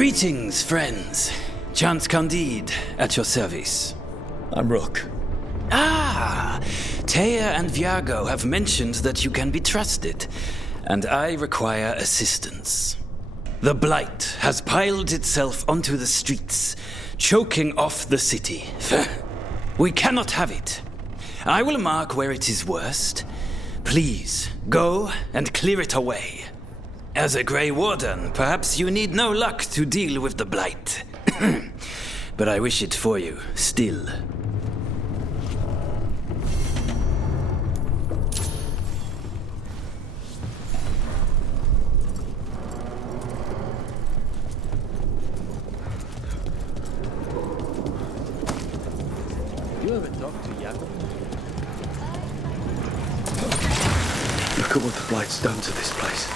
Greetings, friends. Chance Candide, at your service. I'm Rook. Ah! Taya and Viago have mentioned that you can be trusted, and I require assistance. The Blight has piled itself onto the streets, choking off the city. We cannot have it. I will mark where it is worst. Please, go and clear it away. As a Grey Warden, perhaps you need no luck to deal with the Blight. But I wish it for you, still. You have a doctor, Yago? Look at what the Blight's done to this place.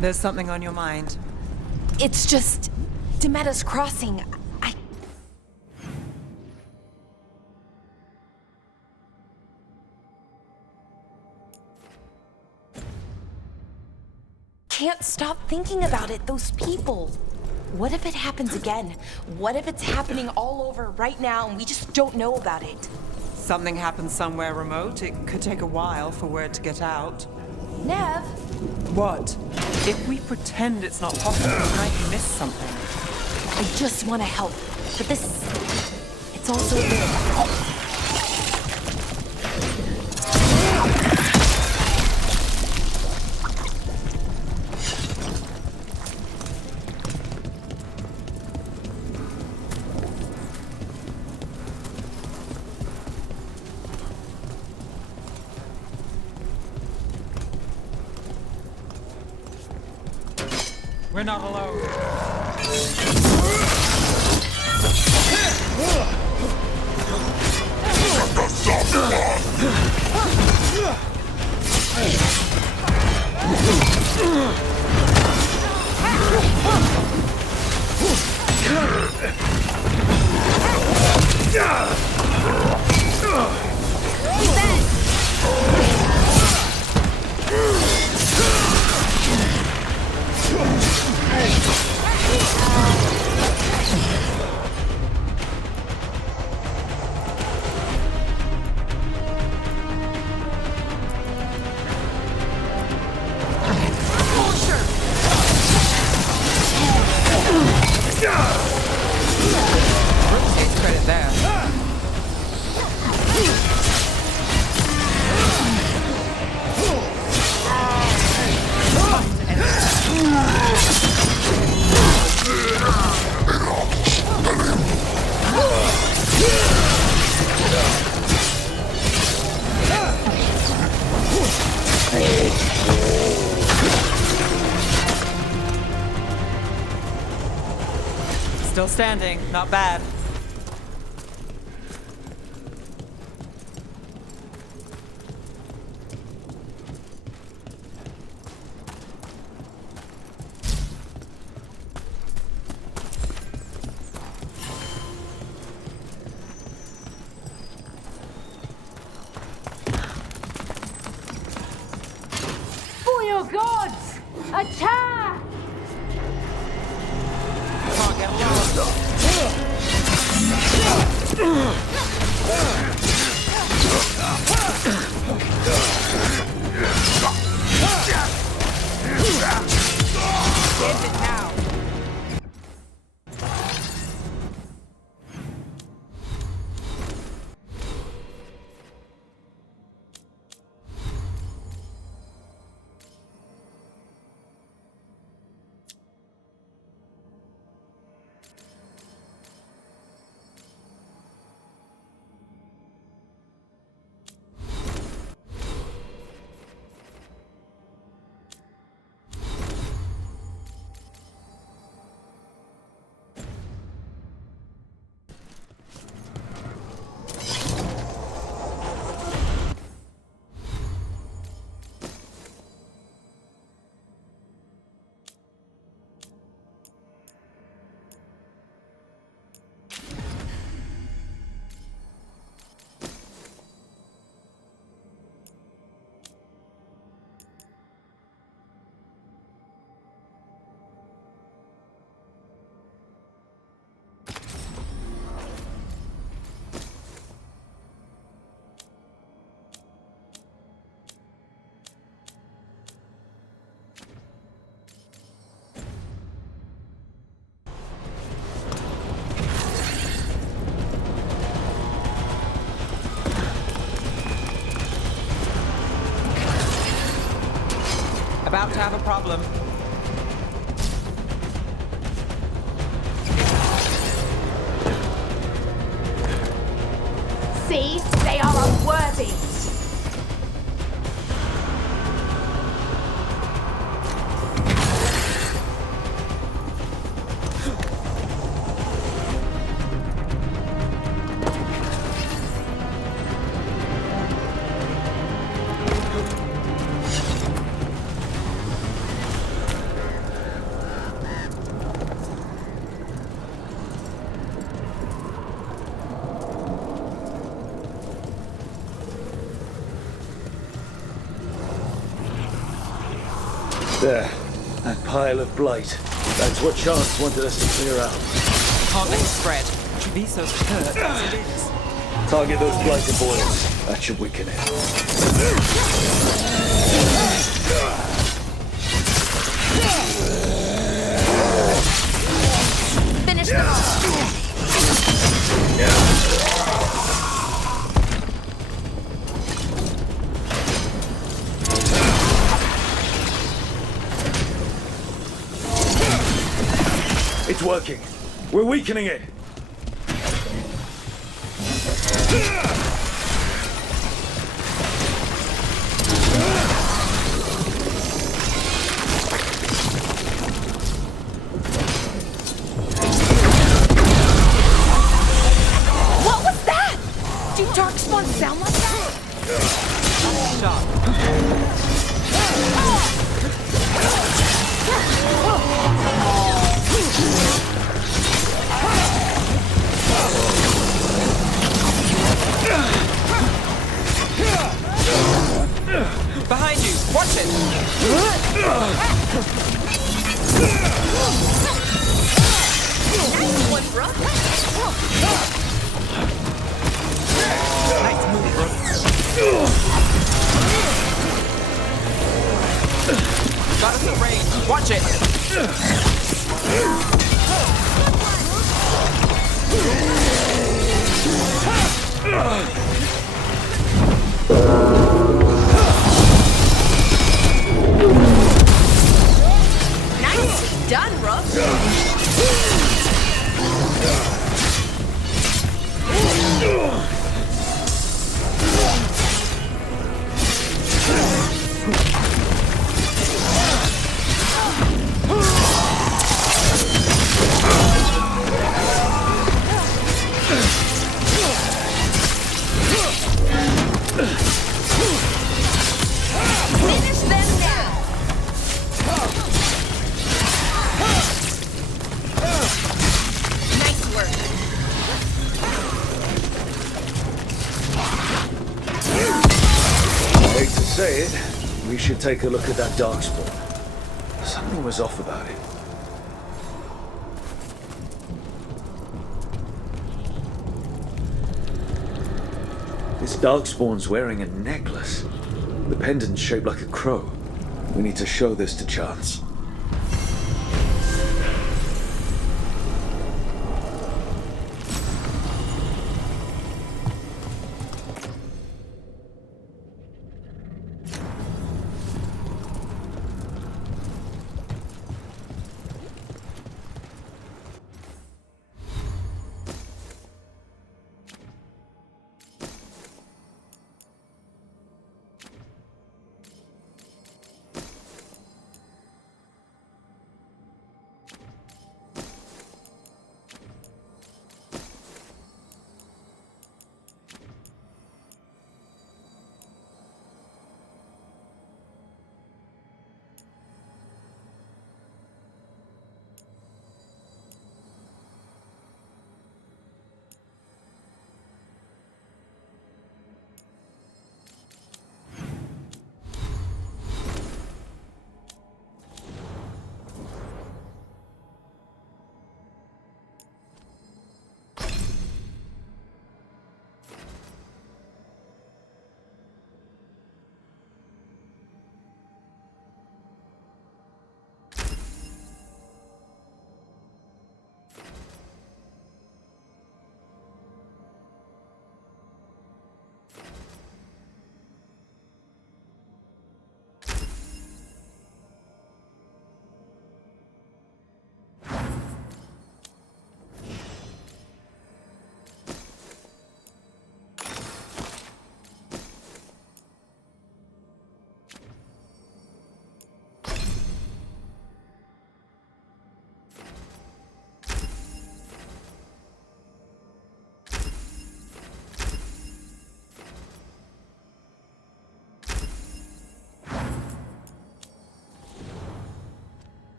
There's something on your mind. It's just... Demeta's Crossing. I... can't stop thinking about it, those people. What if it happens again? What if it's happening all over right now and we just don't know about it? Something happens somewhere remote. It could take a while for word to get out. Nev? What? If we pretend it's not possible, we might miss something. I just want to help. But this... it's also big. We're not alone. Credit there. Still standing, not bad. For your gods! Attack! Can't get lost. End it now. about to have a problem. See? They are unworthy. There. That pile of blight. That's what Chance wanted us to clear out. Can't let it spread. Treviso's hurt as it is. Target those blighted boils. That should weaken it. Finish them off. It's working. We're weakening it. What was that? Do darkspawn sound like that? Sharp. Behind you! Watch it! Nice one, bro. Nice move, bro. Got us in range. Watch it! Nicely done, Ruff. Finish them now. Nice work. Hate to say it, we should take a look at that darkspawn. Something was off about it. This darkspawn's wearing a necklace. The pendant's shaped like a crow. We need to show this to Chance.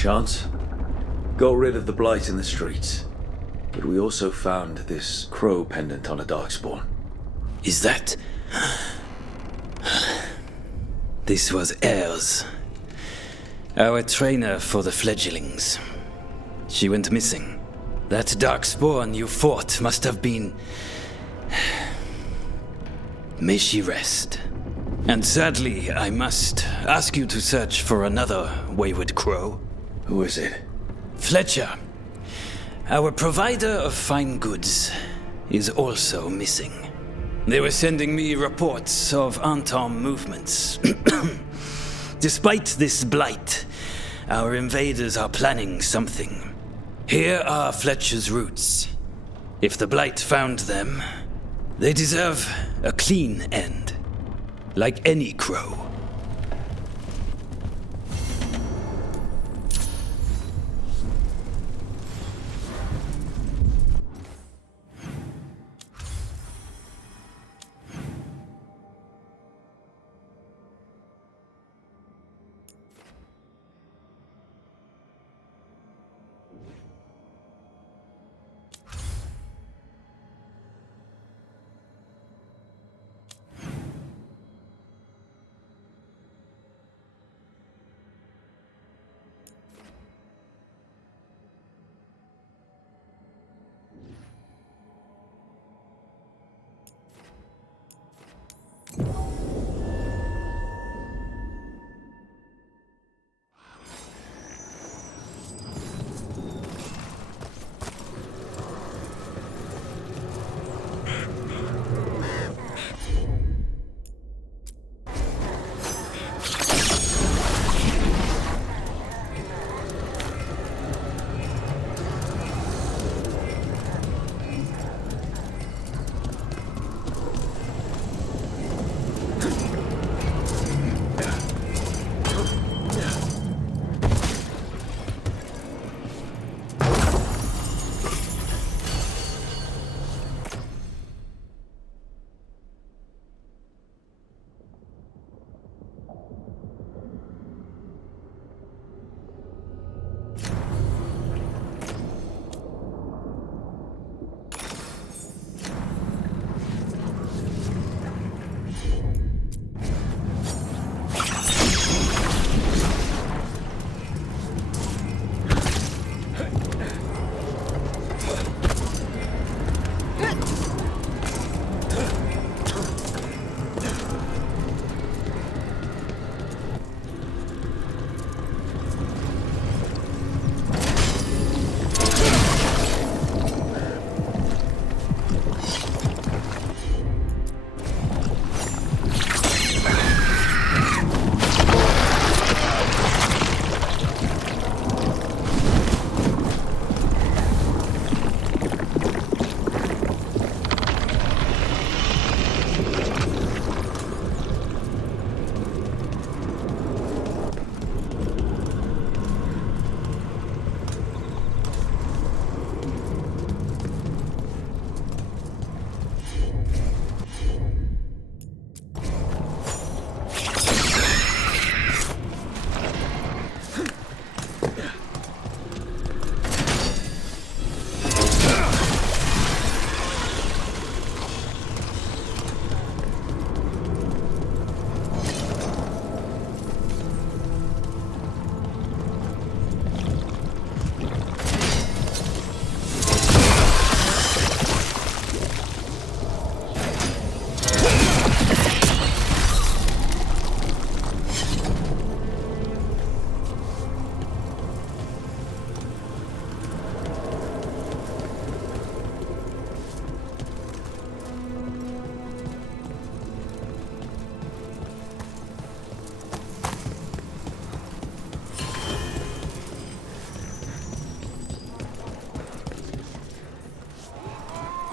Chance? Got rid of the blight in the streets. But we also found this crow pendant on a darkspawn. Is that... This was Ayres, our trainer for the fledglings. She went missing. That darkspawn you fought must have been... May she rest. And sadly, I must ask you to search for another wayward crow. Who is it? Fletcher, our provider of fine goods, is also missing. They were sending me reports of Anton movements. Despite this blight, our invaders are planning something. Here are Fletcher's roots. If the blight found them, they deserve a clean end, like any crow.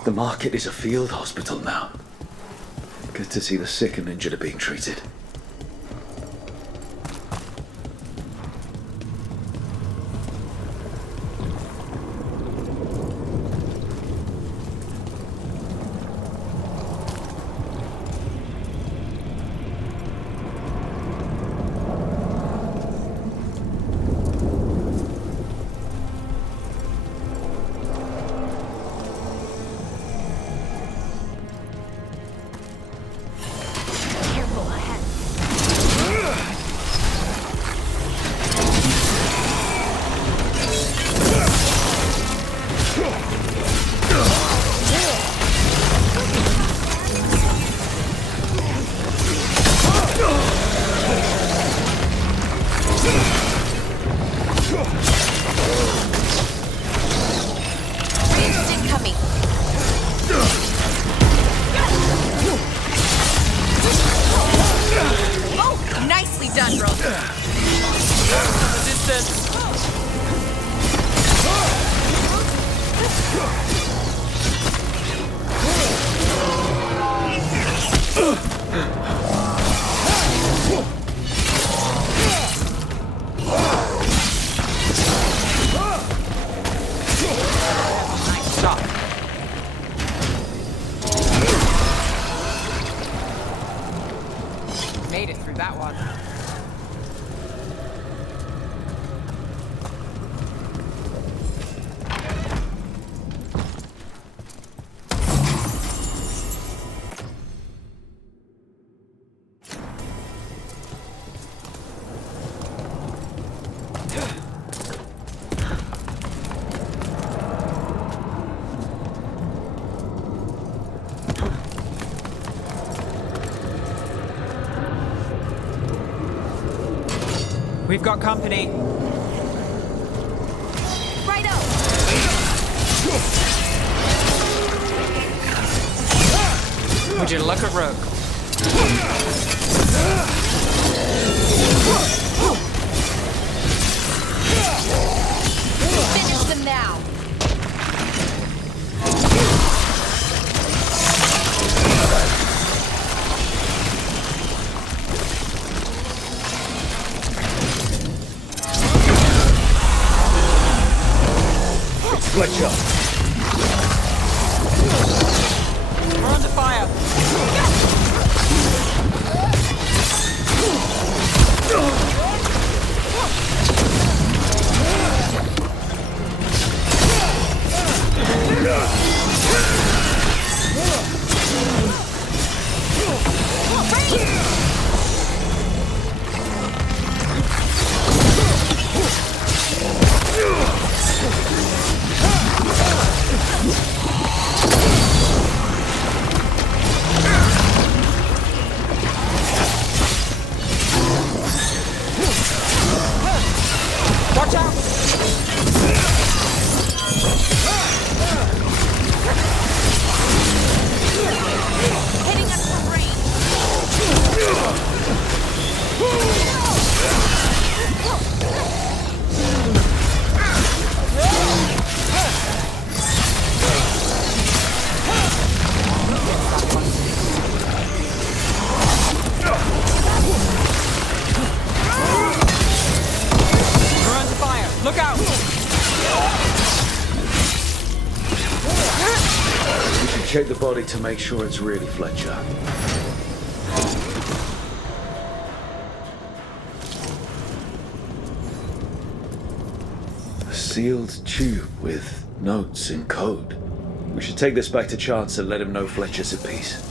The market is a field hospital now. Good to see the sick and injured are being treated. made it through that one. We've got company. Righto! Would you look at Rogue? Finish them now. Fletcher! We're under fire. Watch out! Hitting us from range. We're under fire. Look out! We should check the body to make sure it's really Fletcher. A sealed tube with notes in code. We should take this back to Chance and let him know Fletcher's at peace.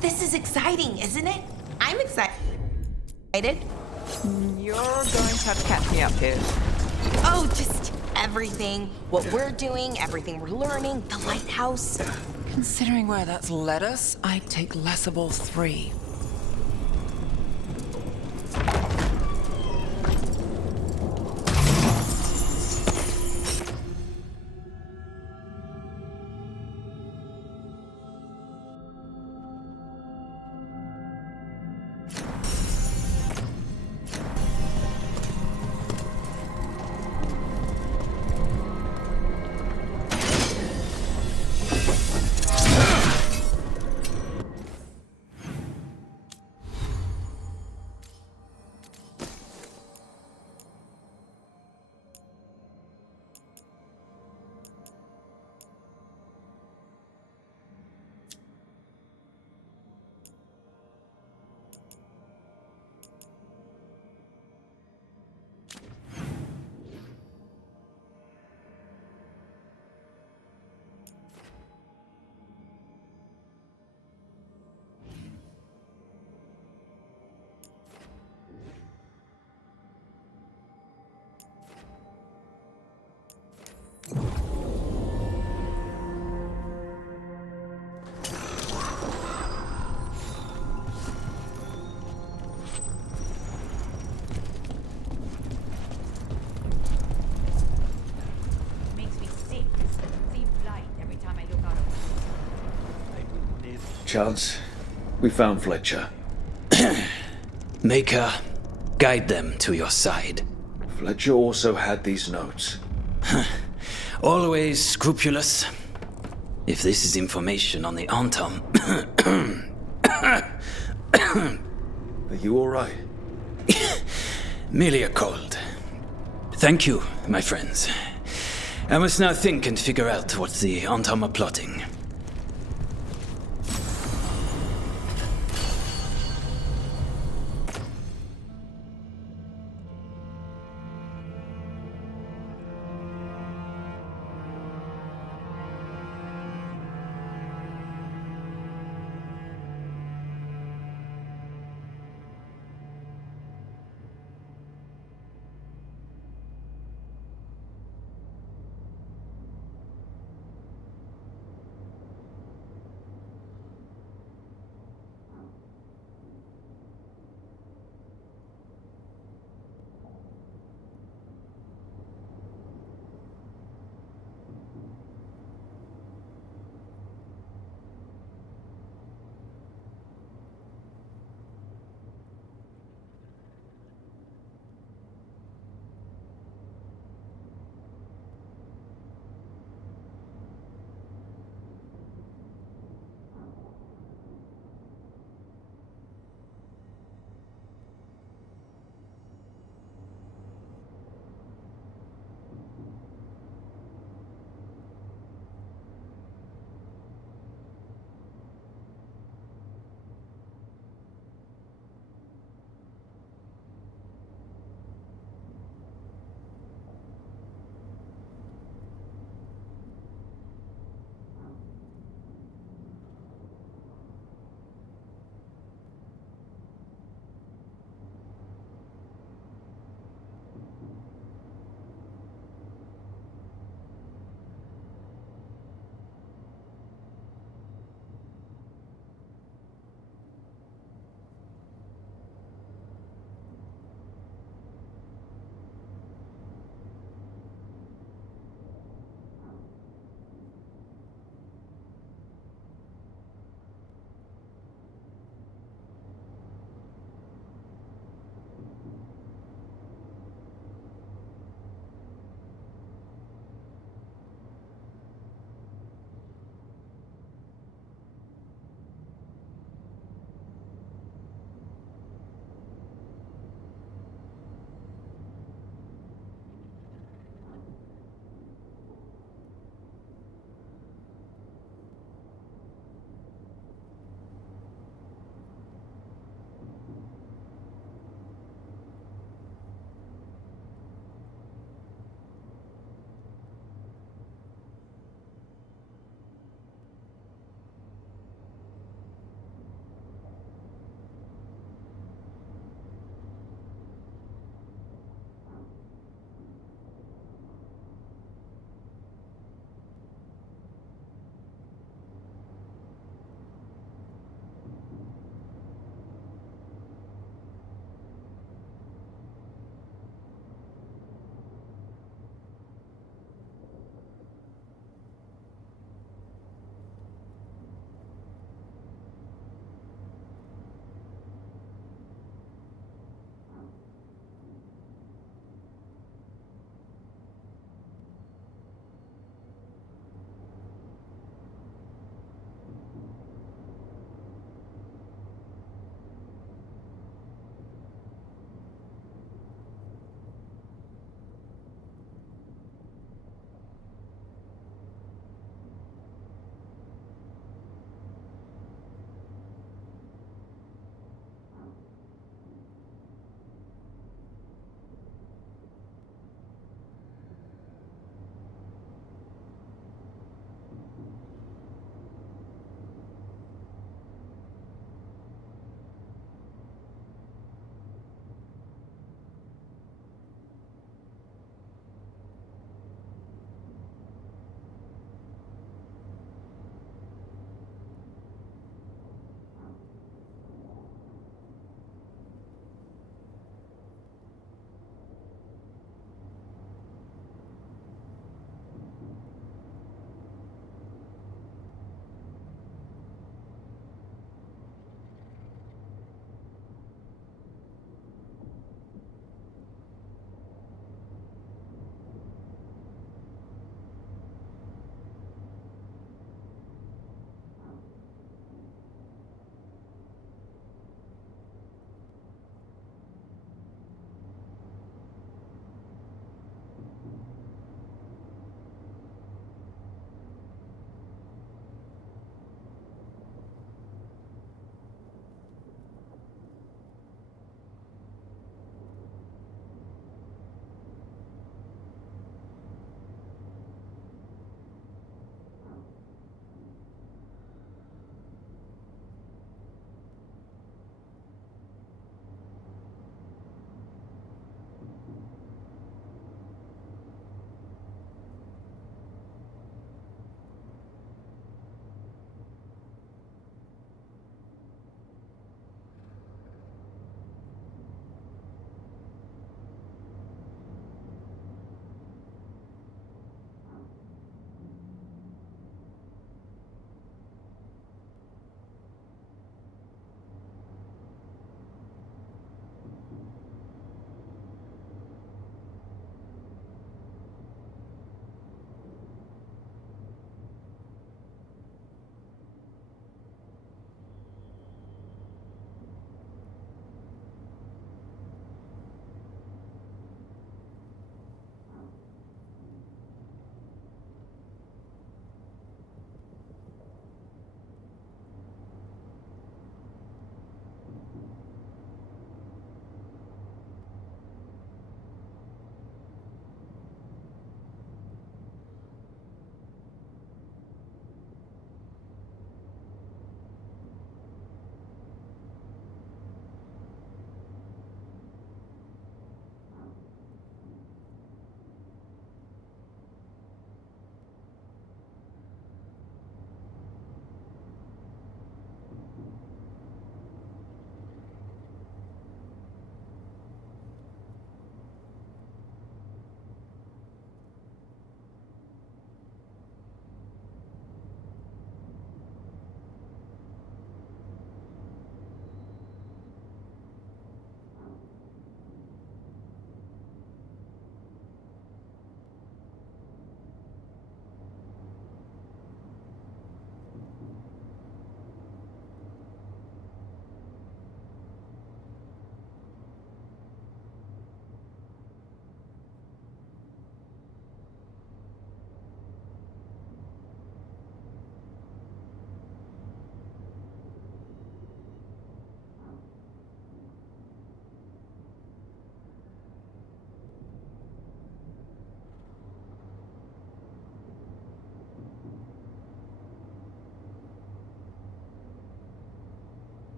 This is exciting, isn't it? I'm excited. You're going to have to catch me up here. Oh, just everything. What we're doing, everything we're learning, the lighthouse. Considering where that's led us, I'd take Lessable 3. Chance, we found Fletcher. Maker, guide them to your side. Fletcher also had these notes. Always scrupulous. If this is information on the Antom... Are you alright? Merely a cold. Thank you, my friends. I must now think and figure out what the Antom are plotting.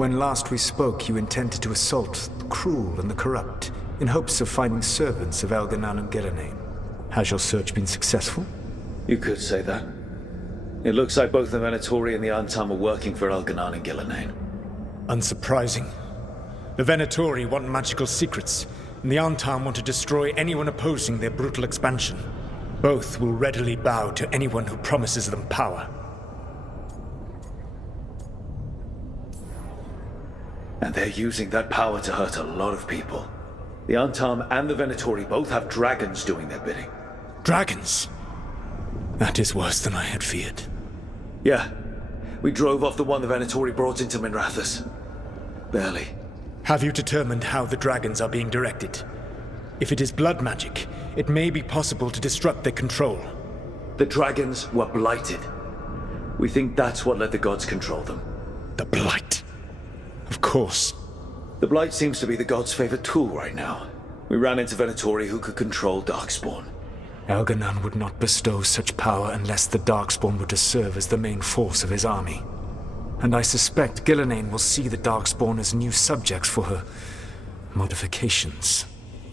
When last we spoke, you intended to assault the cruel and the corrupt, in hopes of finding servants of Elganan and Gillenane. Has your search been successful? You could say that. It looks like both the Venatori and the Antam are working for Elganan and Gillenane. Unsurprising. The Venatori want magical secrets, and the Antam want to destroy anyone opposing their brutal expansion. Both will readily bow to anyone who promises them power. And they're using that power to hurt a lot of people. The Antam and the Venatori both have dragons doing their bidding. Dragons? That is worse than I had feared. Yeah. We drove off the one the Venatori brought into Minrathous. Barely. Have you determined how the dragons are being directed? If it is blood magic, it may be possible to disrupt their control. The dragons were blighted. We think that's what let the gods control them. The Blight. Of course. The Blight seems to be the gods' favorite tool right now. We ran into Venatori who could control Darkspawn. Elganan would not bestow such power unless the Darkspawn were to serve as the main force of his army. And I suspect Gillenane will see the Darkspawn as new subjects for her modifications.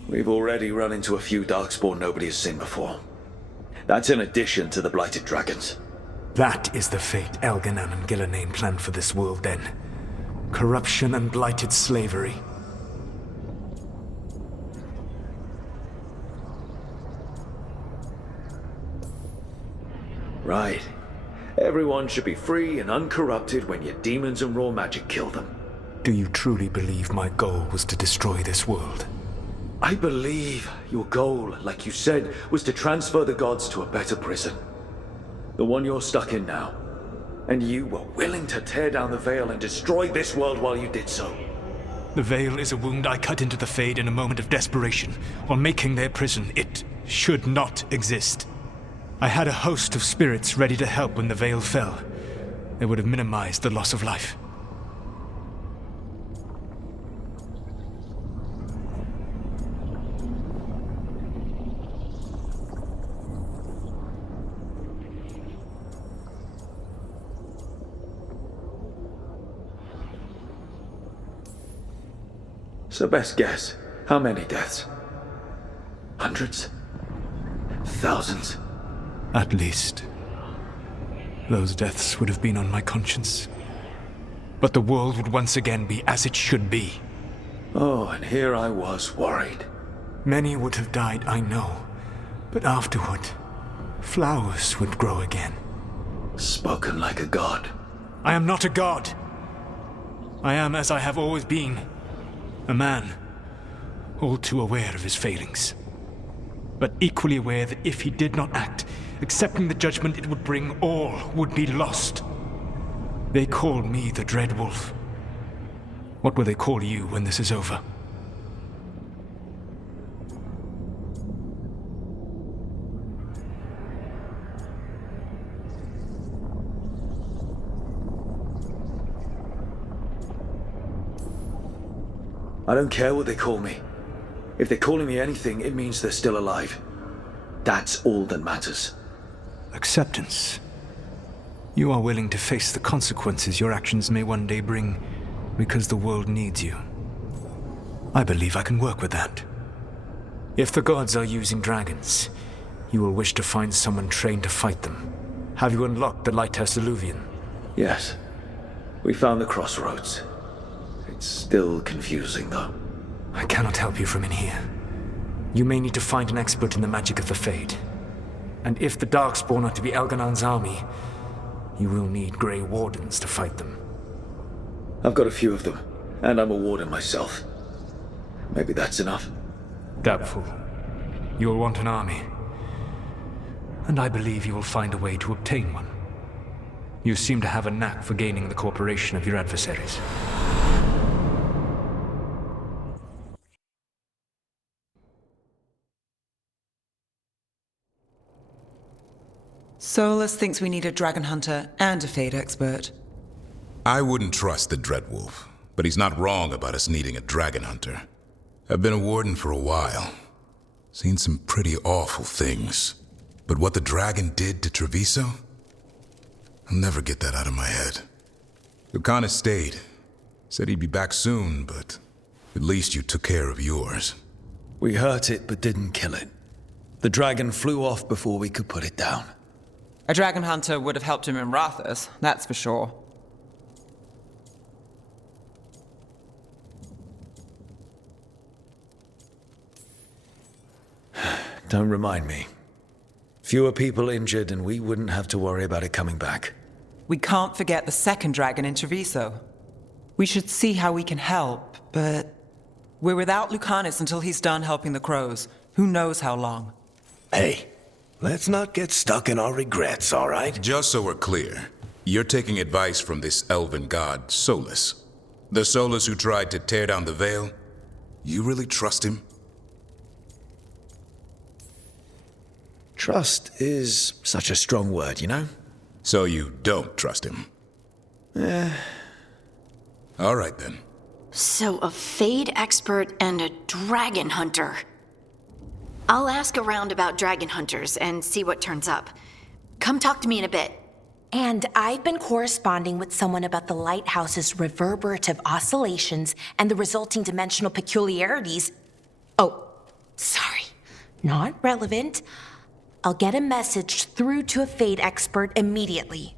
We've already run into a few Darkspawn nobody has seen before. That's in addition to the blighted dragons. That is the fate Elganan and Gillenane planned for this world then. Corruption and blighted slavery. Right. Everyone should be free and uncorrupted when your demons and raw magic kill them. Do you truly believe my goal was to destroy this world? I believe your goal, like you said, was to transfer the gods to a better prison. The one you're stuck in now. And you were willing to tear down the veil and destroy this world while you did so. The veil is a wound I cut into the Fade in a moment of desperation, while making their prison. It should not exist. I had a host of spirits ready to help when the veil fell. They would have minimized the loss of life. So best guess, how many deaths? Hundreds? Thousands? At least. Those deaths would have been on my conscience. But the world would once again be as it should be. Oh, and here I was worried. Many would have died, I know. But afterward, flowers would grow again. Spoken like a god. I am not a god. I am as I have always been. A man, all too aware of his failings. But equally aware that if he did not act, accepting the judgment it would bring, all would be lost. They call me the Dread Wolf. What will they call you when this is over? I don't care what they call me. If they're calling me anything, it means they're still alive. That's all that matters. Acceptance. You are willing to face the consequences your actions may one day bring because the world needs you. I believe I can work with that. If the gods are using dragons, you will wish to find someone trained to fight them. Have you unlocked the Lighthouse Illuvian? Yes. We found the crossroads. It's still confusing, though. I cannot help you from in here. You may need to find an expert in the magic of the Fade. And if the Darkspawn are to be Elganan's army, you will need Grey Wardens to fight them. I've got a few of them, and I'm a warden myself. Maybe that's enough. Doubtful. You will want an army. And I believe you will find a way to obtain one. You seem to have a knack for gaining the cooperation of your adversaries. Solus thinks we need a dragon hunter and a Fade expert. I wouldn't trust the Dreadwolf, but he's not wrong about us needing a dragon hunter. I've been a warden for a while. Seen some pretty awful things. But what the dragon did to Treviso? I'll never get that out of my head. Lucana stayed, Said he'd be back soon, but at least you took care of yours. We hurt it, but didn't kill it. The dragon flew off before we could put it down. A dragon hunter would have helped him in Rathas, that's for sure. Don't remind me. Fewer people injured, and we wouldn't have to worry about it coming back. We can't forget the second dragon in Treviso. We should see how we can help, but we're without Lucanus until he's done helping the crows. Who knows how long? Hey, let's not get stuck in our regrets, all right? Just so we're clear, you're taking advice from this elven god, Solus. The Solus who tried to tear down the Veil? You really trust him? Trust is such a strong word, you know? So you don't trust him? All right then. So a Fade expert and a dragon hunter. I'll ask around about dragon hunters and see what turns up. Come talk to me in a bit. And I've been corresponding with someone about the lighthouse's reverberative oscillations and the resulting dimensional peculiarities. Oh, sorry. Not relevant. I'll get a message through to a Fade expert immediately.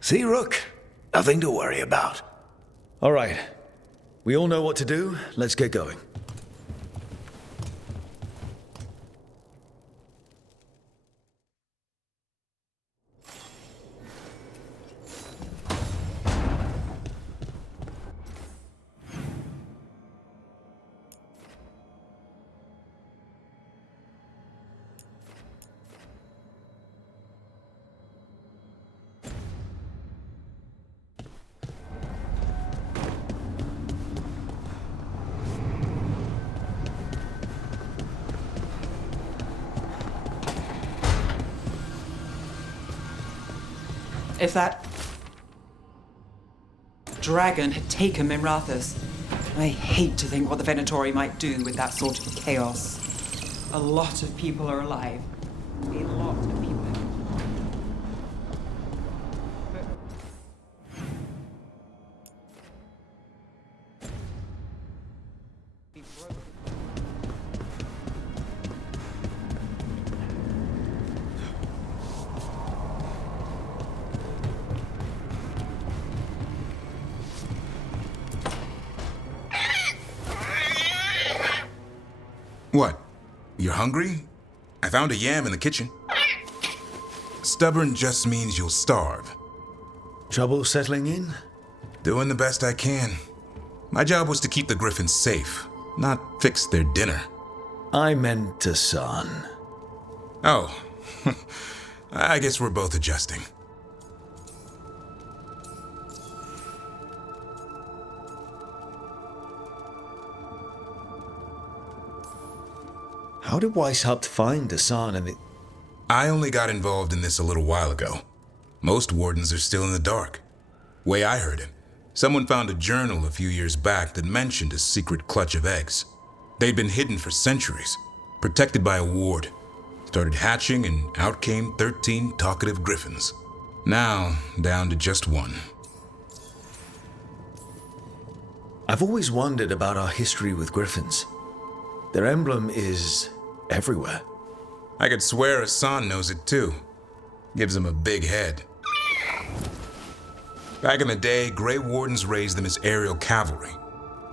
See, Rook? Nothing to worry about. All right. We all know what to do. Let's get going. If that dragon had taken Minrathous, I hate to think what the Venatori might do with that sort of chaos. A lot of people are alive. A lot of people. What? You're hungry? I found a yam in the kitchen. Stubborn just means you'll starve. Trouble settling in? Doing the best I can. My job was to keep the griffins safe, not fix their dinner. I meant to son. Oh, I guess we're both adjusting. How did Weishaupt find Hassan and the... I only got involved in this a little while ago. Most wardens are still in the dark. Way I heard it, someone found a journal a few years back that mentioned a secret clutch of eggs. They'd been hidden for centuries, protected by a ward. Started hatching and out came 13 talkative griffins. Now, down to just one. I've always wondered about our history with griffins. Their emblem is everywhere. I could swear Hassan knows it too. Gives him a big head. Back in the day, Grey Wardens raised them as aerial cavalry.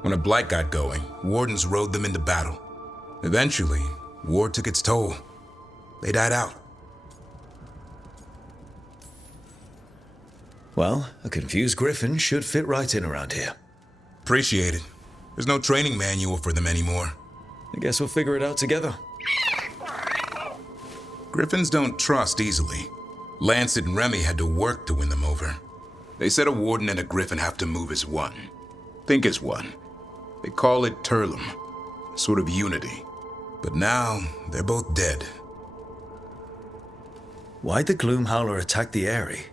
When a blight got going, Wardens rode them into battle. Eventually, war took its toll. They died out. Well, a confused griffin should fit right in around here. Appreciate it. There's no training manual for them anymore. I guess we'll figure it out together. Griffins don't trust easily. Lancet and Remy had to work to win them over. They said a warden and a griffin have to move as one. Think as one. They call it Turlum, a sort of unity. But now, they're both dead. Why'd the Gloomhowler attack the Eyrie?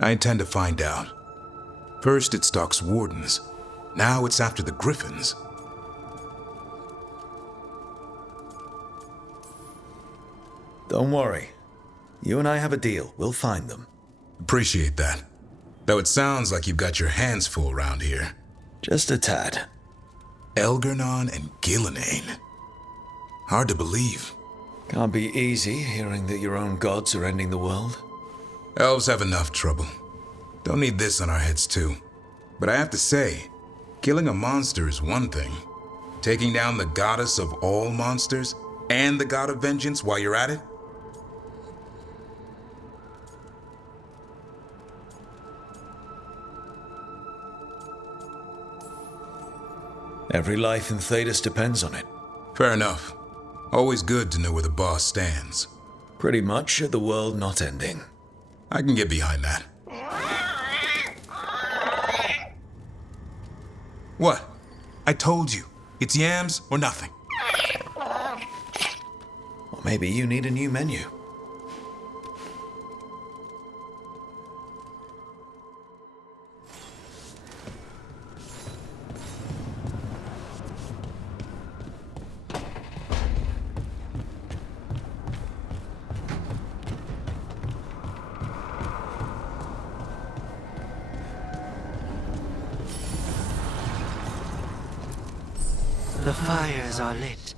I intend to find out. First it stalks wardens. Now it's after the griffins. Don't worry. You and I have a deal. We'll find them. Appreciate that. Though it sounds like you've got your hands full around here. Just a tad. Elgernon and Gillenane. Hard to believe. Can't be easy hearing that your own gods are ending the world. Elves have enough trouble. Don't need this on our heads too. But I have to say, killing a monster is one thing. Taking down the goddess of all monsters and the god of vengeance while you're at it? Every life in Thedas depends on it. Fair enough. Always good to know where the boss stands. Pretty much the world not ending. I can get behind that. What? I told you. It's yams or nothing. Or maybe you need a new menu. The fires are lit.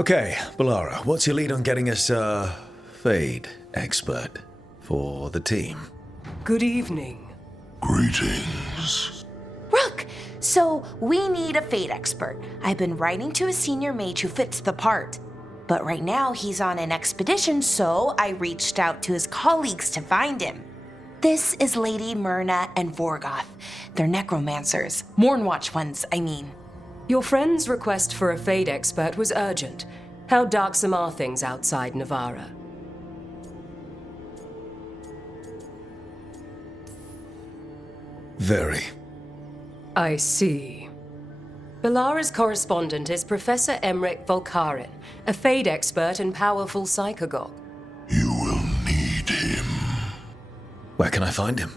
Okay, Balara, what's your lead on getting us a Fade expert for the team? Good evening. Greetings. Rook! So, we need a Fade expert. I've been writing to a senior mage who fits the part. But right now, he's on an expedition, so I reached out to his colleagues to find him. This is Lady Myrna and Vorgoth. They're necromancers. Mournwatch ones, I mean. Your friend's request for a Fade expert was urgent. How darksome are things outside Navarra? Very. I see. Balara's correspondent is Professor Emmerich Volkaren, a Fade expert and powerful psychagogue. You will need him. Where can I find him?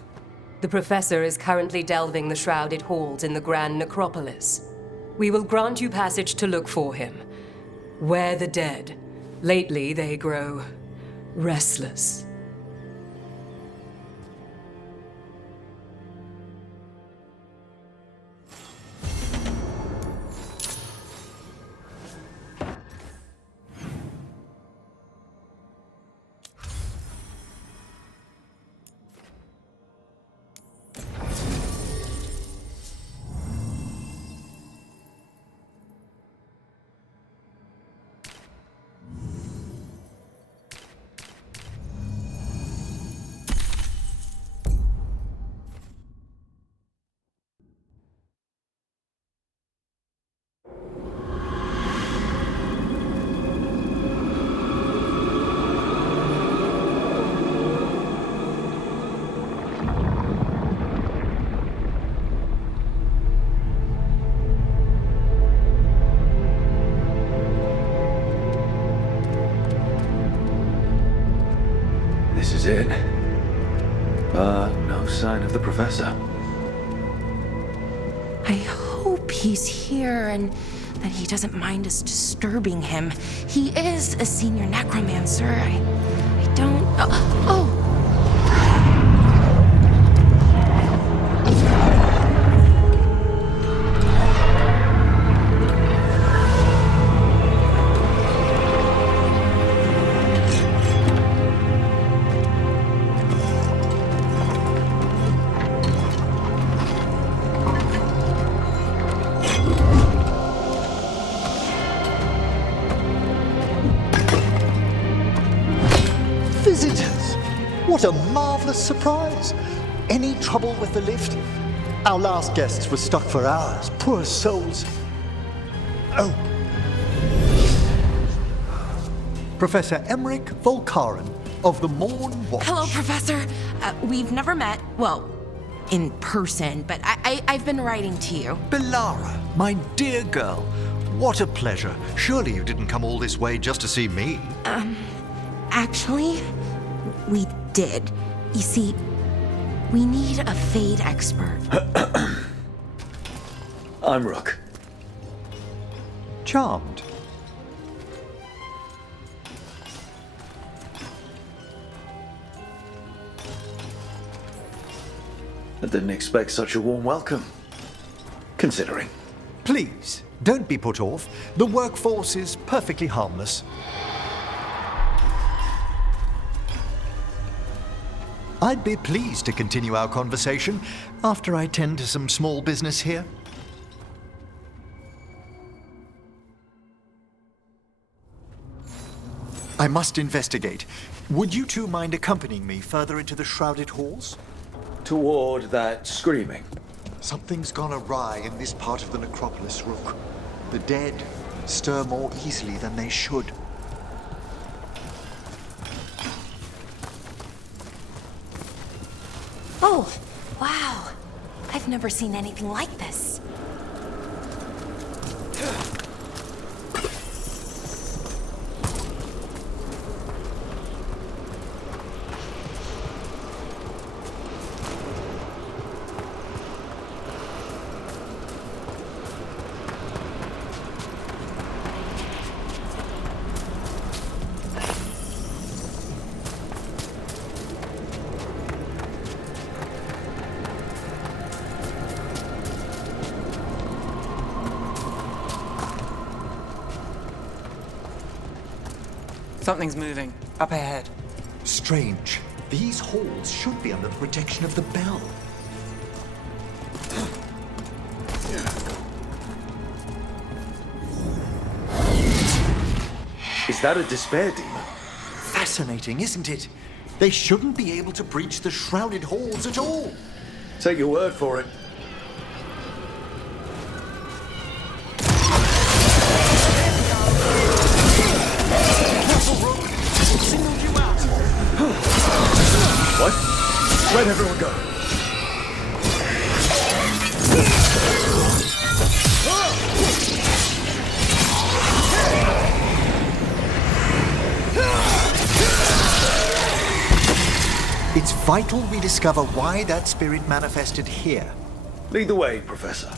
The Professor is currently delving the shrouded halls in the Grand Necropolis. We will grant you passage to look for him. Where the dead. Lately they grow restless. This is it. No sign of the Professor. I hope he's here and that he doesn't mind us disturbing him. He is a senior necromancer. I don't... Oh! Visitors! What a marvelous surprise! Any trouble with the lift? Our last guests were stuck for hours. Poor souls. Oh. Professor Emmerich Volkaren of the Morn Watch. Hello, Professor. We've never met, well, in person, but I've been writing to you. Belara, my dear girl, what a pleasure. Surely you didn't come all this way just to see me. Actually, we did. You see, we need a Fade expert. I'm Rook. Charmed. I didn't expect such a warm welcome. Considering. Please, don't be put off. The workforce is perfectly harmless. I'd be pleased to continue our conversation after I tend to some small business here. I must investigate. Would you two mind accompanying me further into the shrouded halls? Toward that screaming. Something's gone awry in this part of the necropolis, Rook. The dead stir more easily than they should. Oh, wow. I've never seen anything like this. Something's moving. Up ahead. Strange. These halls should be under the protection of the bell. Is that a despair demon? Fascinating, isn't it? They shouldn't be able to breach the shrouded halls at all. Take your word for it. What? Where'd everyone go? It's vital we discover why that spirit manifested here. Lead the way, Professor.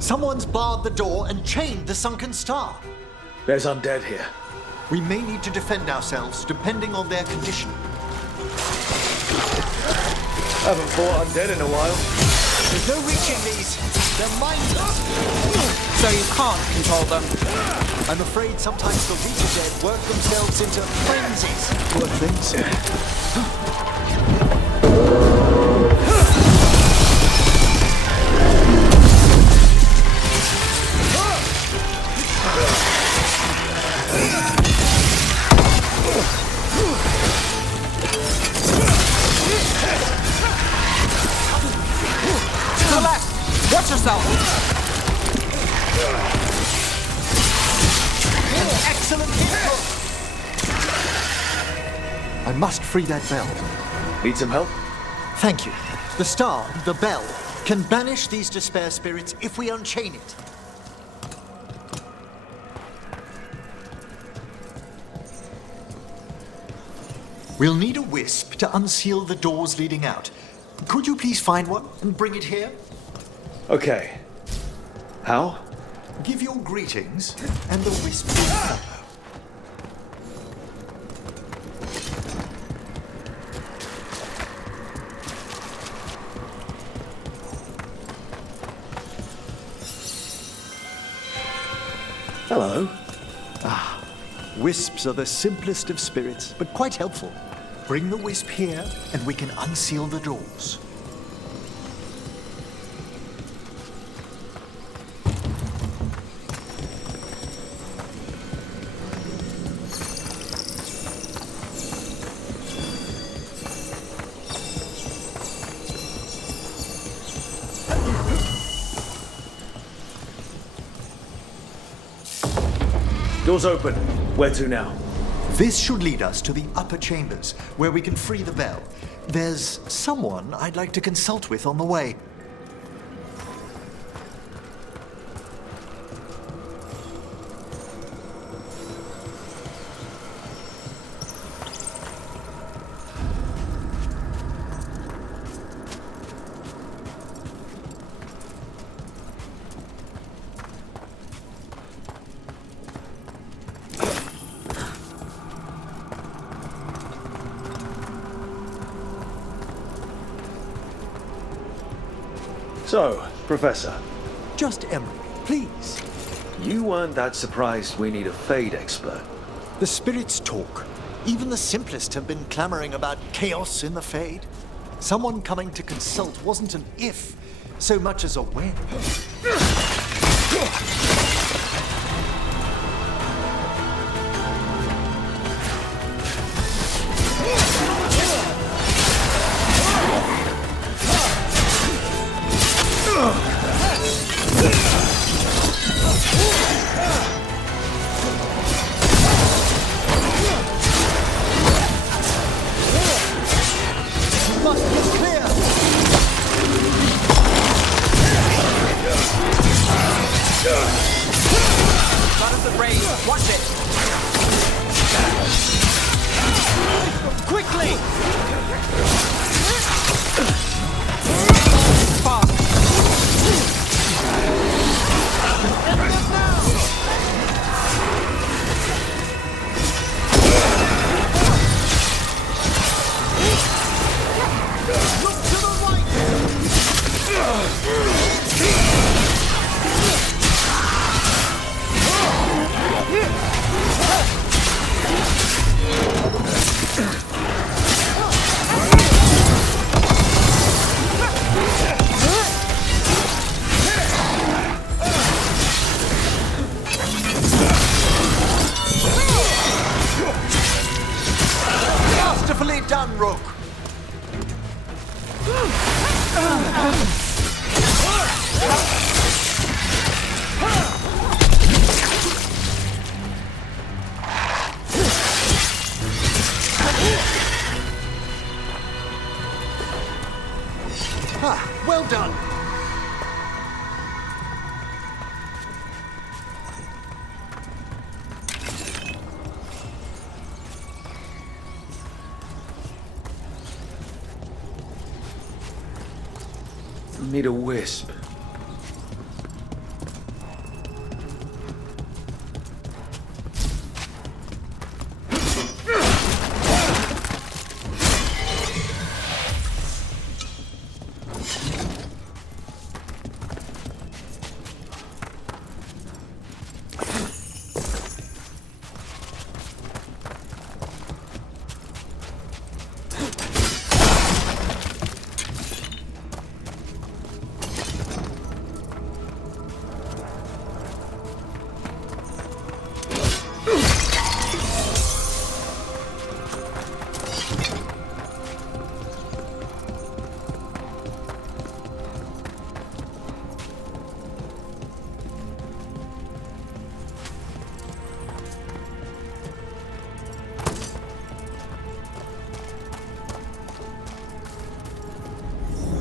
Someone's barred the door and chained the sunken star. There's undead here. We may need to defend ourselves depending on their condition. Haven't fought undead in a while. There's no reaching these. They're mindless. So you can't control them. I'm afraid sometimes the weaker dead work themselves into frenzies. Poor things. Watch yourself! Excellent input! I must free that bell. Need some help? Thank you. The star, the bell, can banish these despair spirits if we unchain it. We'll need a wisp to unseal the doors leading out. Could you please find one and bring it here? Okay. How? Give your greetings, and the wisp will follow. Hello. Wisps are the simplest of spirits, but quite helpful. Bring the wisp here, and we can unseal the doors. Doors open. Where to now? This should lead us to the upper chambers, where we can free the bell. There's someone I'd like to consult with on the way. So, Professor. Just Emery, please. You weren't that surprised we need a Fade expert. The spirits talk. Even the simplest have been clamoring about chaos in the Fade. Someone coming to consult wasn't an if, so much as a when. burst of rage. Watch it. Quickly! Fuck. Look to the right! Masterfully done, Rook. Well done. Need a wisp.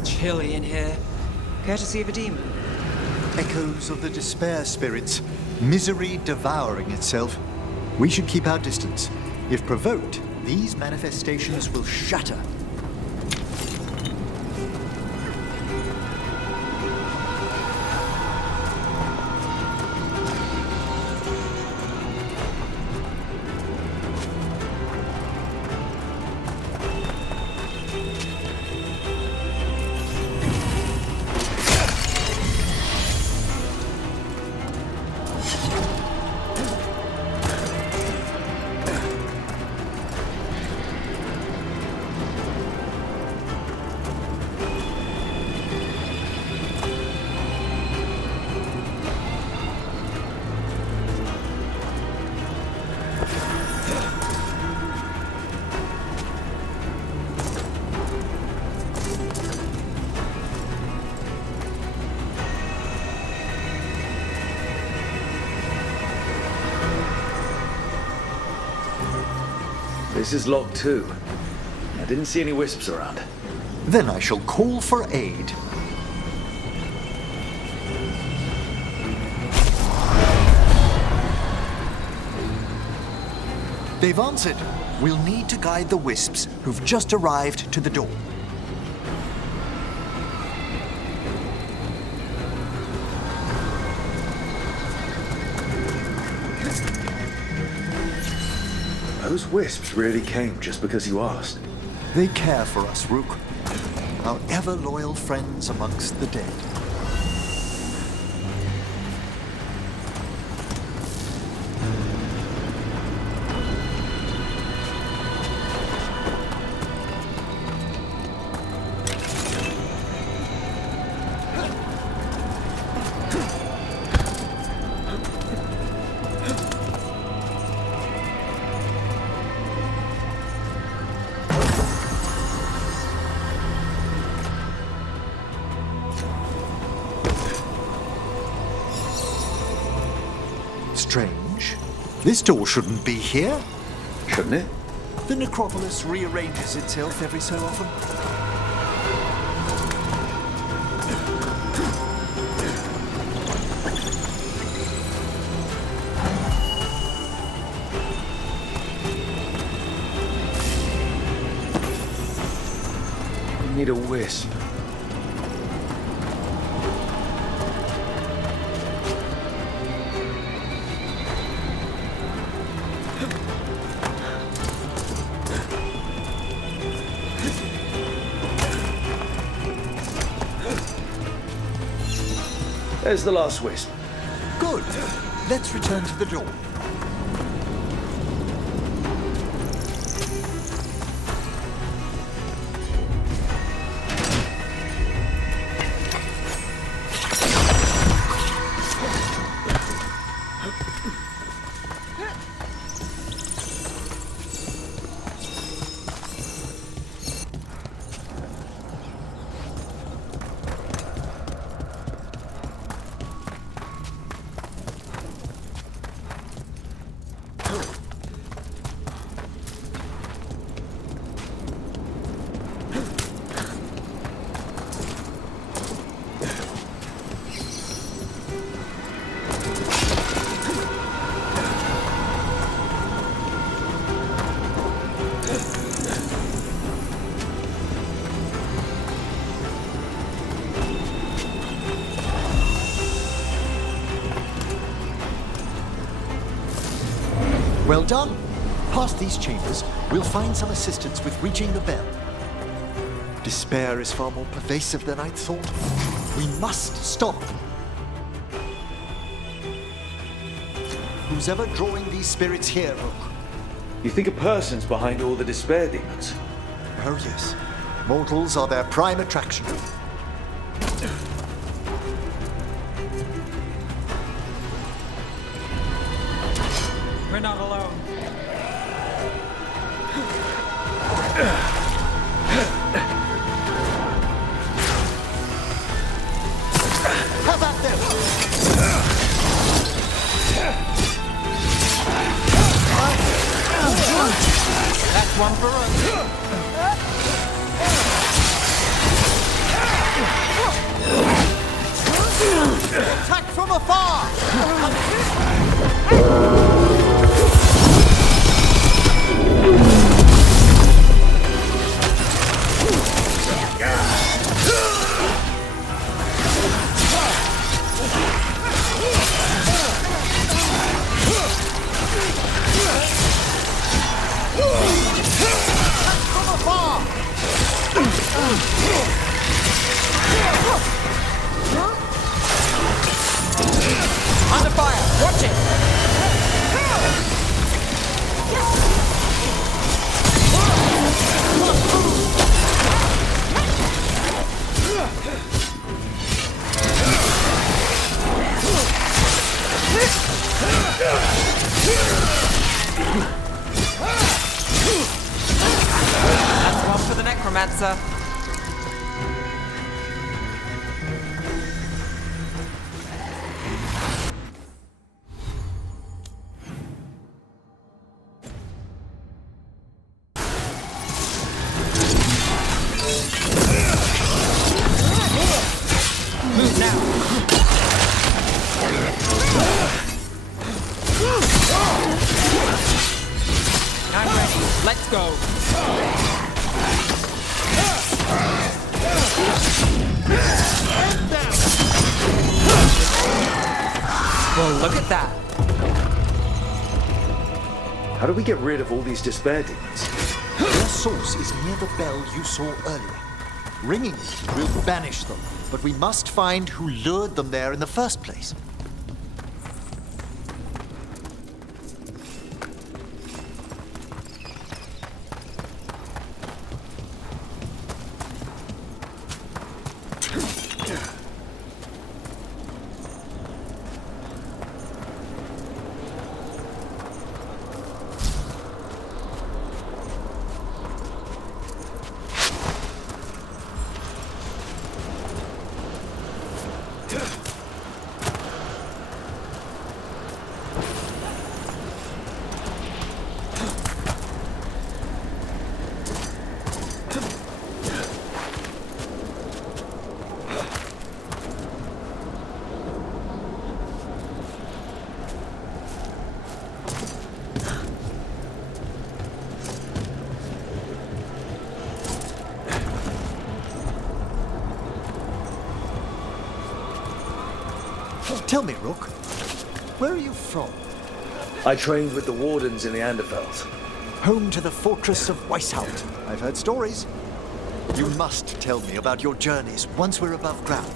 Chilly in here. Courtesy of a demon. Echoes of the despair spirits, misery devouring itself. We should keep our distance. If provoked, these manifestations will shatter. This is locked too. I didn't see any wisps around. Then I shall call for aid. They've answered. We'll need to guide the wisps who've just arrived to the door. Those wisps really came just because you asked. They care for us, Rook. Our ever-loyal friends amongst the dead. Strange. This door shouldn't be here. Shouldn't it? The necropolis rearranges itself every so often. need a wisp. There's the last wisp. Good. Let's return to the door. Well done. Past these chambers, we'll find some assistance with reaching the bell. Despair is far more pervasive than I'd thought. We must stop. Who's ever drawing these spirits here, Rook? You think a person's behind all the despair demons? Oh yes. Mortals are their prime attraction. We're not alone. How about them? That's one for us. Attack from afar! Under fire! Watch it! That's one for the necromancer. Move now. I'm ready. Let's go. Well, look at that. How do we get rid of all these despair demons? Their source is near the bell you saw earlier. Ringing it will banish them, but we must find who lured them there in the first place. Tell me, Rook, where are you from? I trained with the Wardens in the Anderfels. Home to the fortress of Weishaupt. I've heard stories. You must tell me about your journeys once we're above ground.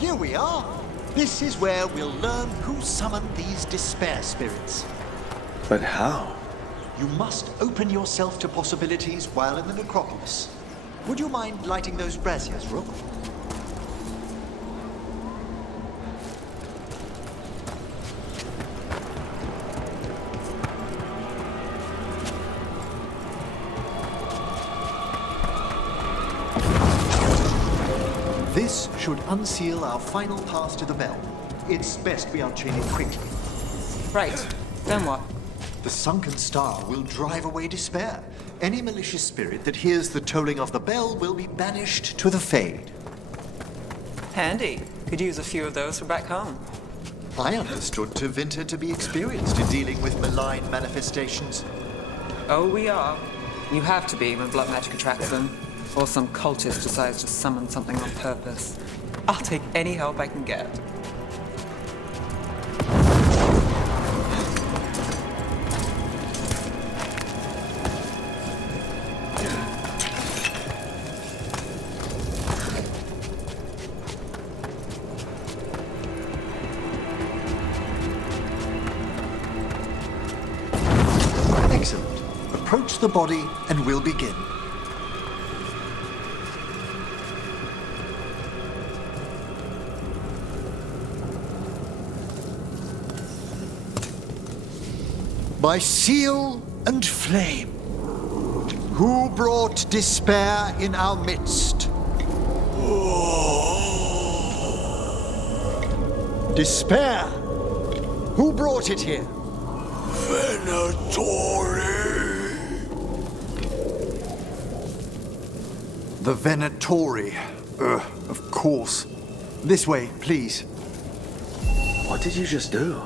Here we are. This is where we'll learn who summoned these despair spirits. But how? You must open yourself to possibilities while in the necropolis. Would you mind lighting those braziers, Rook? This should unseal our final pass to the bell. It's best we unchain it quickly. Right. Then what? The sunken star will drive away despair. Any malicious spirit that hears the tolling of the bell will be banished to the Fade. Handy. Could use a few of those for back home. I understood Tevinter to be experienced in dealing with malign manifestations. Oh, we are. You have to be when blood magic attracts them. Or some cultist decides to summon something on purpose. I'll take any help I can get. Excellent. Approach the body and we'll begin. By seal and flame, who brought despair in our midst? Despair! Who brought it here? Venatori! The Venatori. Of course. This way, please. What did you just do?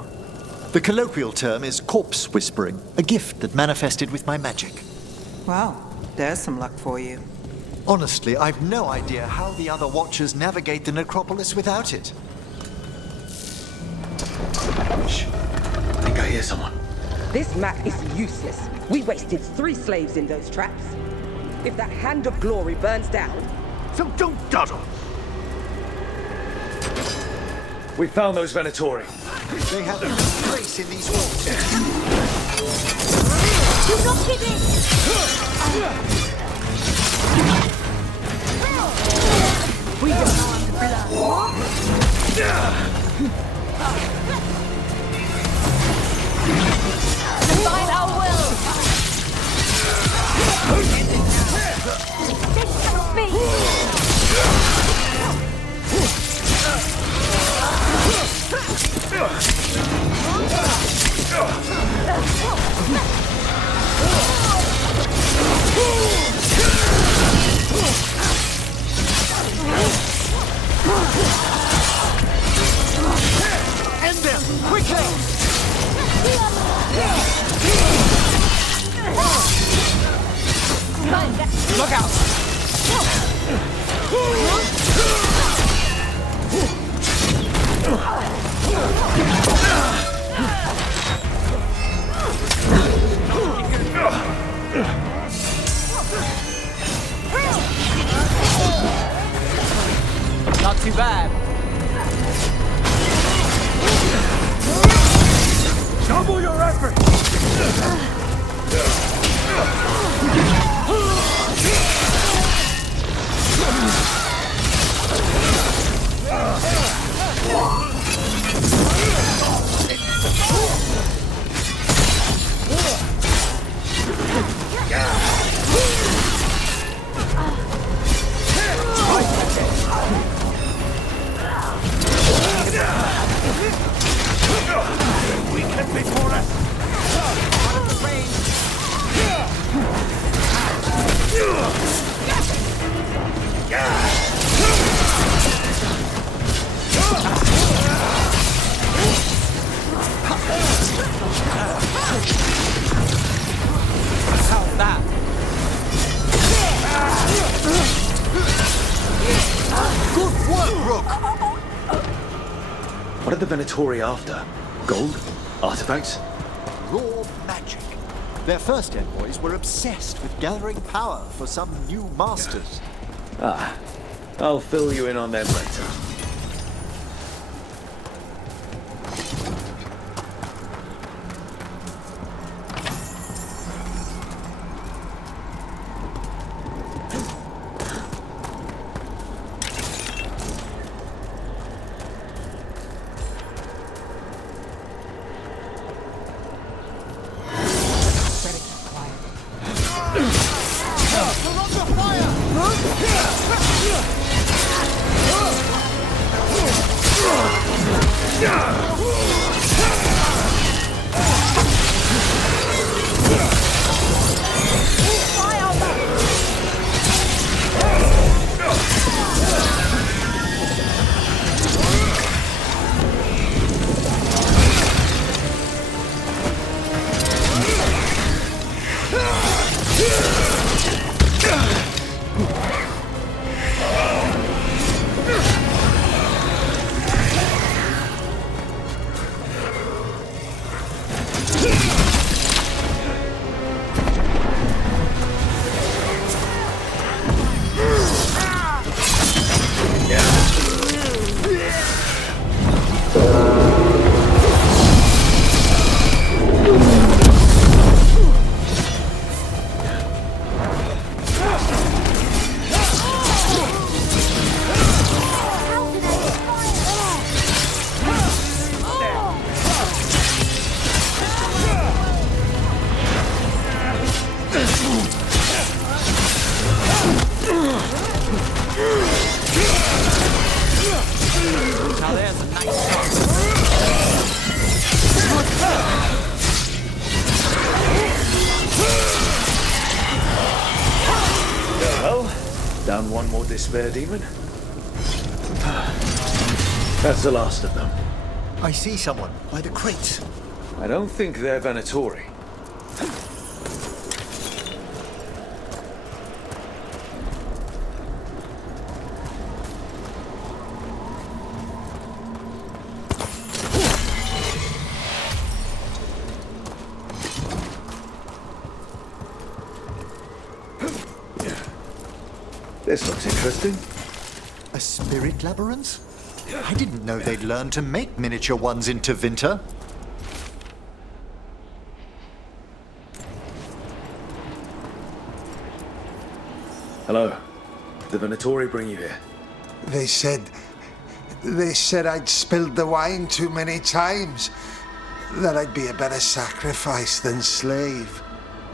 The colloquial term is corpse whispering, a gift that manifested with my magic. Well, there's some luck for you. Honestly, I've no idea how the other Watchers navigate the necropolis without it. Shh. I think I hear someone. This map is useless. We wasted 3 slaves in those traps. If that Hand of Glory burns down... So don't dawdle! We found those Venatori. They have no place in these walls. Do not hit it! We don't want blood. Define our will! This shall be! End them! Quickly! Look out! Not too bad. Double your effort! We can be for us! How's that? Good work, Rook! What are the Venatori after? Gold? Artifacts? Raw magic. Their first envoys were obsessed with gathering power for some new masters. Ah, I'll fill you in on them later. Now there's a nice one. Well, down one more despair demon. That's the last of them. I see someone by the crates. I don't think they're Venatori. This looks interesting. A spirit labyrinth? I didn't know they'd learn to make miniature ones into Winter. Hello. Did the Venatori bring you here? They said I'd spilled the wine too many times. That I'd be a better sacrifice than slave.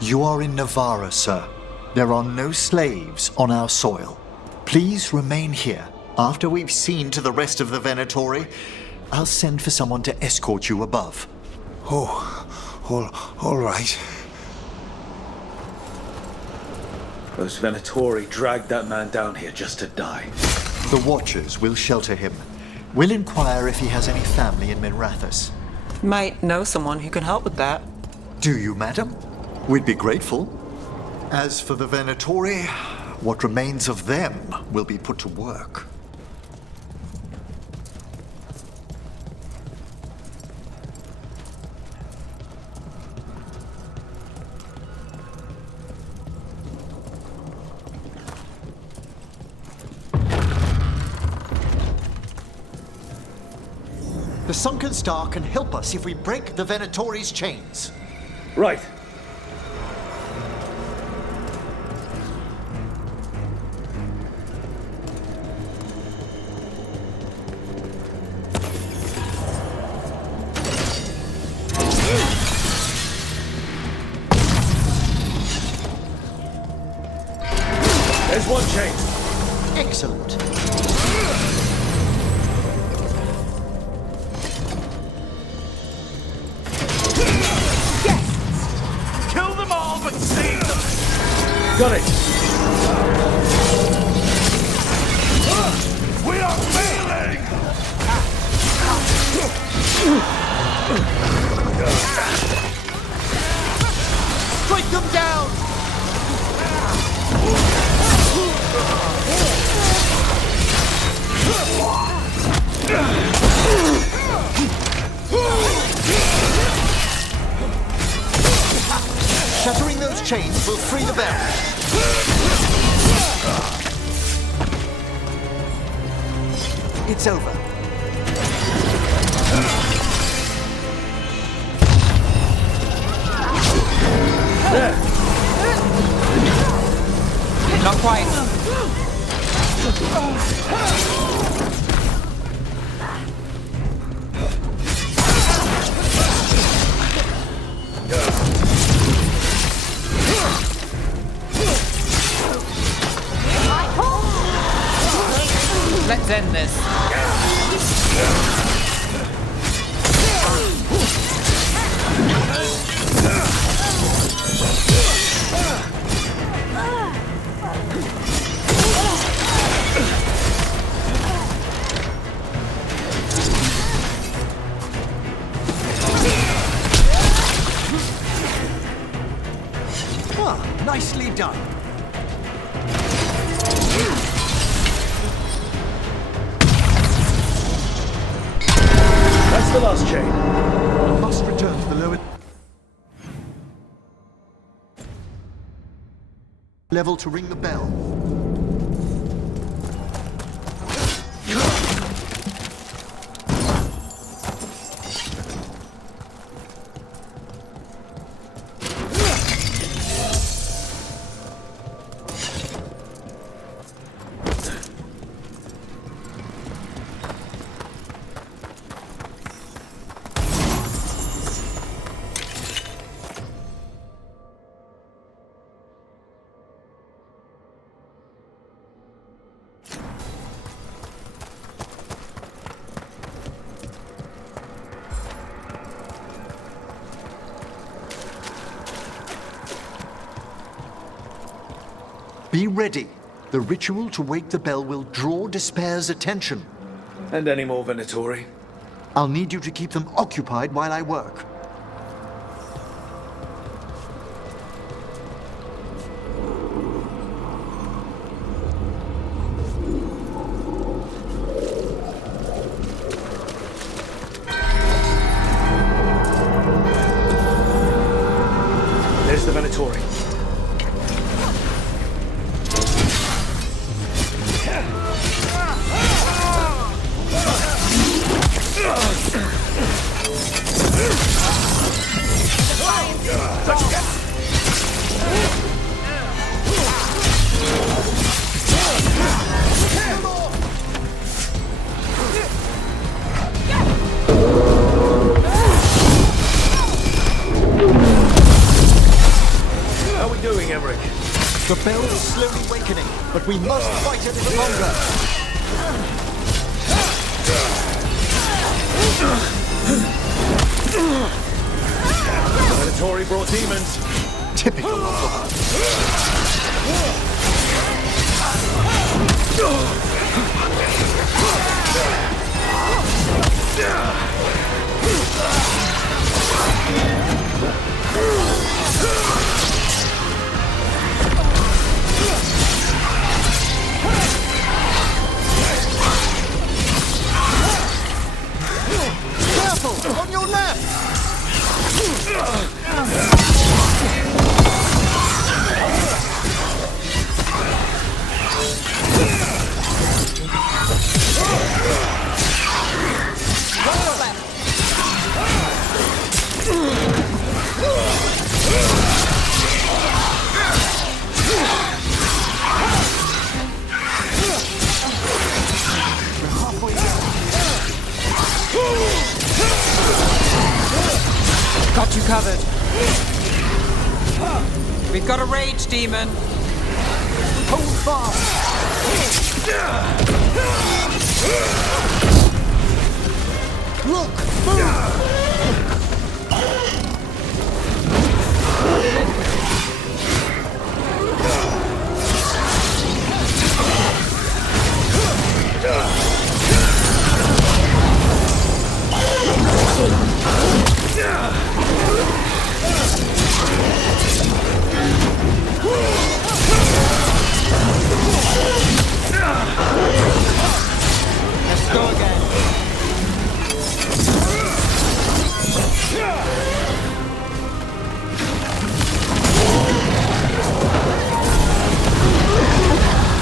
You are in Navarra, sir. There are no slaves on our soil. Please remain here. After we've seen to the rest of the Venatori, I'll send for someone to escort you above. All right. Those Venatori dragged that man down here just to die. The Watchers will shelter him. We'll inquire if he has any family in Minrathous. Might know someone who can help with that. Do you, madam? We'd be grateful. As for the Venatori, what remains of them will be put to work. The Sunken Star can help us if we break the Venatori's chains. Right. There's one chain. Excellent. Kill them all, but save them! Got it! We are failing! Strike them down! Shattering those chains will free the bell. It's over. Not quite. Let's end this. Nicely done. That's the last chain. Must return to the lower level to ring the bell. Be ready. The ritual to wake the bell will draw Despair's attention. And any more Venatori? I'll need you to keep them occupied while I work. There's the Venatori. The bell is slowly wakening, but we must fight a little longer. The Venatori brought demons. Typical of Careful! On your left! Got you covered. We've got a rage demon. Hold fast! Look! Move! Let's go again.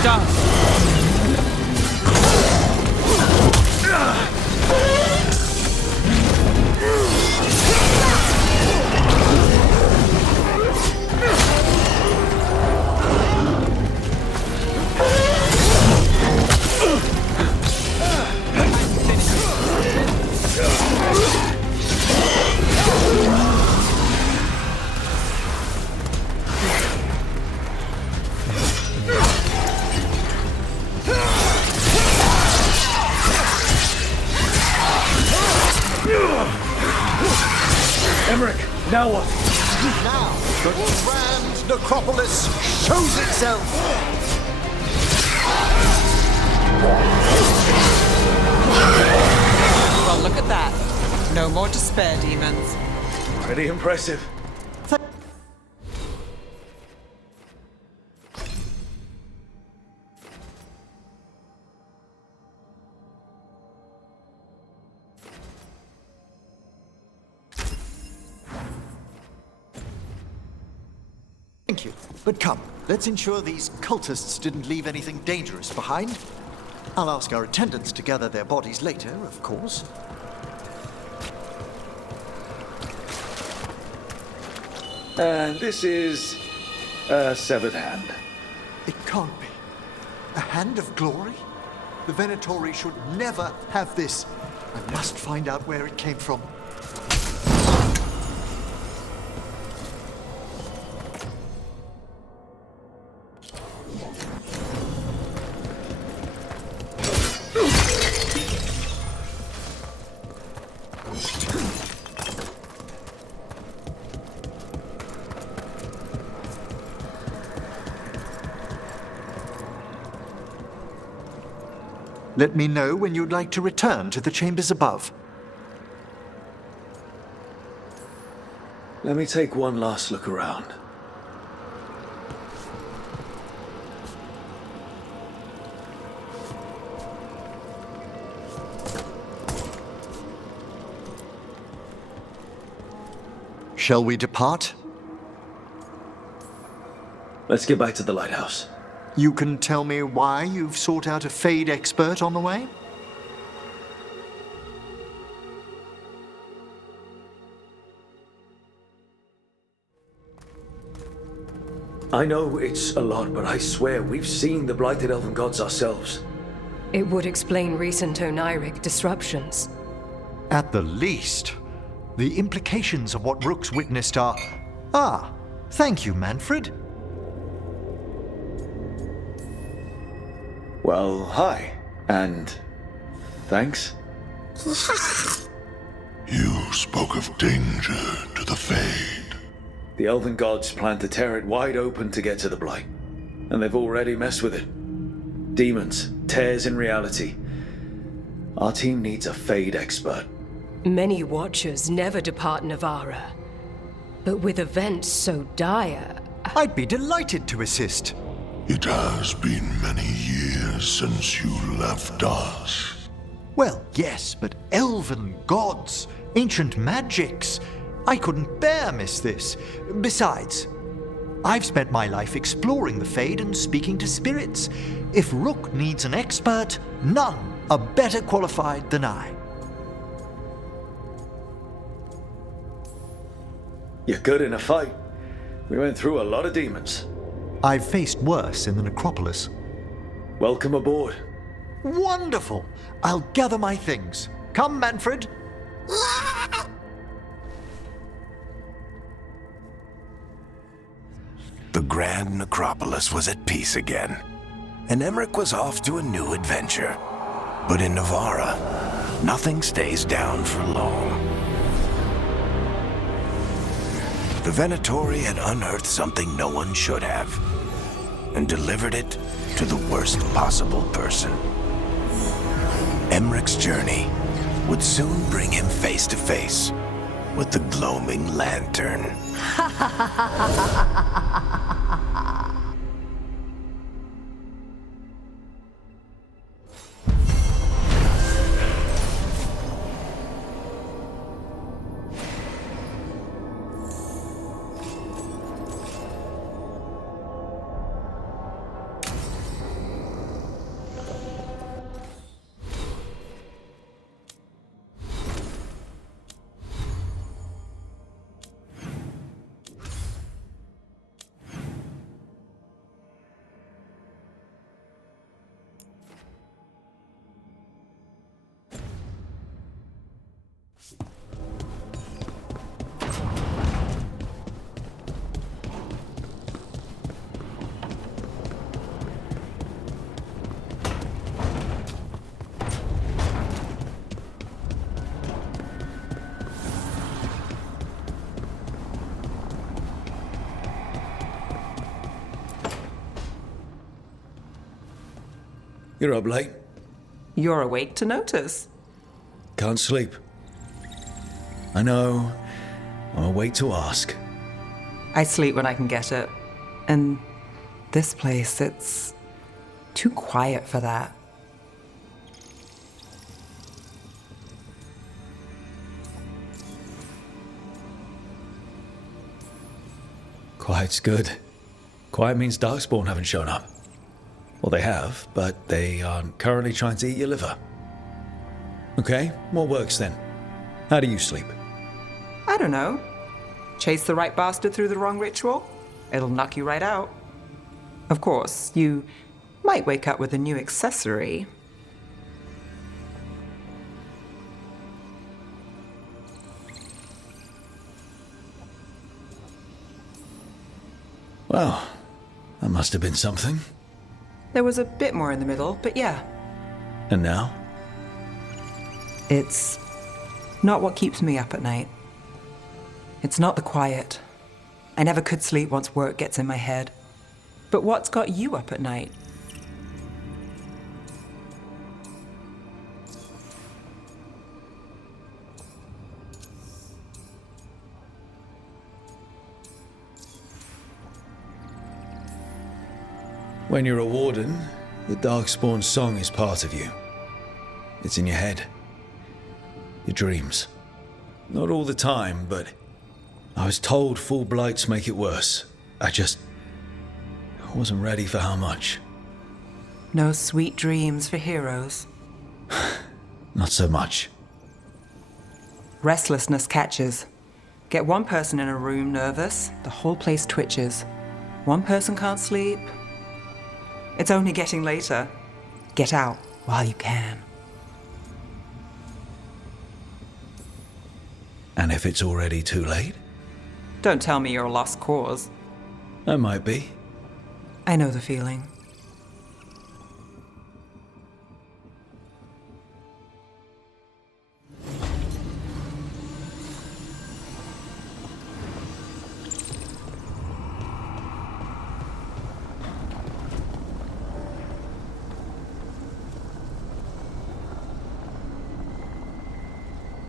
Done. Emmerich, now what? Now, the grand necropolis shows itself! Well, look at that. No more despair demons. Pretty impressive. Thank you. But come, let's ensure these cultists didn't leave anything dangerous behind. I'll ask our attendants to gather their bodies later, of course. And this is a severed hand. It can't be. A hand of glory? The Venatori should never have this. I must find out where it came from. Let me know when you'd like to return to the chambers above. Let me take one last look around. Shall we depart? Let's get back to the lighthouse. You can tell me why you've sought out a Fade expert on the way? I know it's a lot, but I swear we've seen the blighted elven gods ourselves. It would explain recent Oniric disruptions. At the least. The implications of what Rook's witnessed are... Ah, thank you, Manfred. Well, hi. And thanks. You spoke of danger to the Fade. The Elven Gods plan to tear it wide open to get to the Blight. And they've already messed with it. Demons, tears in reality. Our team needs a Fade expert. Many Watchers never depart Navara. But with events so dire... I'd be delighted to assist. It has been many years since you left us. Well, yes, but elven gods, ancient magics. I couldn't bear miss this. Besides, I've spent my life exploring the Fade and speaking to spirits. If Rook needs an expert, none are better qualified than I. You're good in a fight. We went through a lot of demons. I've faced worse in the necropolis. Welcome aboard. Wonderful! I'll gather my things. Come, Manfred. The Grand Necropolis was at peace again, and Emmerich was off to a new adventure. But in Navara, nothing stays down for long. The Venatori had unearthed something no one should have, and delivered it to the worst possible person. Emmerich's journey would soon bring him face to face with the gloaming lantern. You're up late. You're awake to notice. Can't sleep. I know. I'm awake to ask. I sleep when I can get it. And this place, it's too quiet for that. Quiet's good. Quiet means Darkspawn haven't shown up. Well, they have, but they aren't currently trying to eat your liver. Okay, what works then? How do you sleep? I don't know. Chase the right bastard through the wrong ritual? It'll knock you right out. Of course, you might wake up with a new accessory. Well, that must have been something. There was a bit more in the middle, but yeah. And now? It's not what keeps me up at night. It's not the quiet. I never could sleep once work gets in my head. But what's got you up at night? When you're a warden, the Darkspawn song is part of you. It's in your head. Your dreams. Not all the time, but I was told full blights make it worse. I wasn't ready for how much. No sweet dreams for heroes. Not so much. Restlessness catches. Get one person in a room nervous, the whole place twitches. One person can't sleep. It's only getting later. Get out while you can. And if it's already too late? Don't tell me you're a lost cause. I might be. I know the feeling.